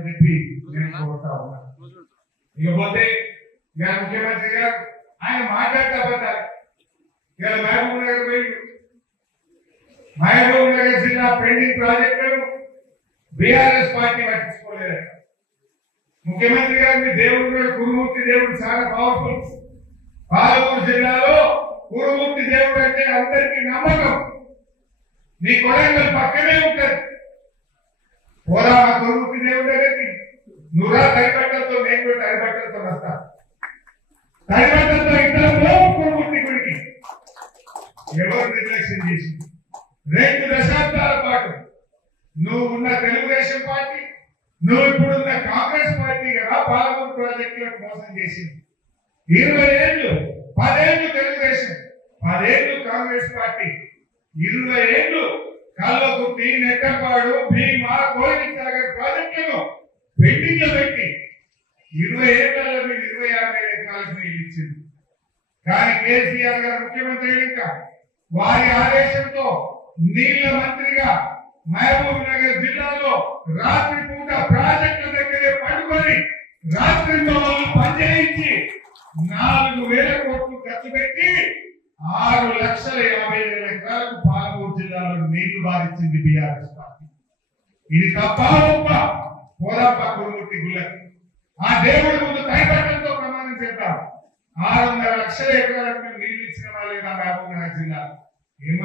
చేయాలని చెప్పి నేను కోరుతా ఉన్నాను. ఇకపోతే ఇక ముఖ్యమంత్రి గారు ఆయన మాట్లాడితే అబద్ధాలు. ఇలా మహబూబ్ నగర్ పోయి మహబూబ్ నగర్ జిల్లా పెండింగ్ ప్రాజెక్టులను బీఆర్ఎస్ పార్టీ పట్టించుకోలేదు. ముఖ్యమంత్రి గారు మీ దేవుడు కురుమూర్తి దేవుడు చాలా పవర్ఫుల్. పాలమూరు జిల్లాలో కురుమూర్తి దేవుడు అంటే అందరికీ నమ్మకం. నీ కొడంగల్ పక్కనే ఉంటది. పోరా కురుమూర్తి దేవుడు దగ్గరికి నువ్వురా తడిబట్టలతో, నేను కూడా తడిబట్టలతో వస్తా. తడిబట్టలతో ఇద్దరు కురుమూర్తి గుడికి ఎవరు నిర్లక్ష్యం చేసి 2 దశాబ్దాల పాటు నువ్వు ఉన్న తెలుగుదేశం పార్టీ, నువ్వు ఇప్పుడున్న కాంగ్రెస్ పార్టీ కదా పాలమూరు ప్రాజెక్టులకు మోసం చేసింది. 20 ఏళ్ళు, 10 ఏళ్ళు తెలుగుదేశం, 10 ఏళ్ళు కాంగ్రెస్ పార్టీ, 20 ఏళ్ళు కల్లకుర్తి, నెట్టపాడు, భీమా, కోయిలసాగర్ ప్రాజెక్టులను పెండింగ్ లో పెట్టి 20 ఏళ్లలో మీరు 26,000 ఎకరాలకు నీళ్ళు ఇచ్చింది. కానీ కేసీఆర్ గారు ముఖ్యమంత్రి ఇంకా వారి ఆదేశంతో నీళ్ల మంత్రిగా మహబూబ్ నగర్ జిల్లాలో రాత్రి పూట ప్రాజెక్టుల దగ్గరే పడుకొని రాత్రి పనిచేయించి 4,000 కోట్లు ఖర్చు పెట్టి 6,50,000 ఎకరాలకు పాలమూరు జిల్లాలో నీళ్లు బాధించింది బీఆర్ఎస్ పార్టీ. ఇది తప్ప పోదాపా కురుమూర్తి గుళ్ళకి ఆ దేవుడి ముందు తైపట్టంతో ప్రమాణం చేద్దాం. 600 లక్షల ఎకరాలకు నీళ్లు ఇచ్చిన వాళ్ళే మహబూబ్ నగర్ జిల్లా. ఏం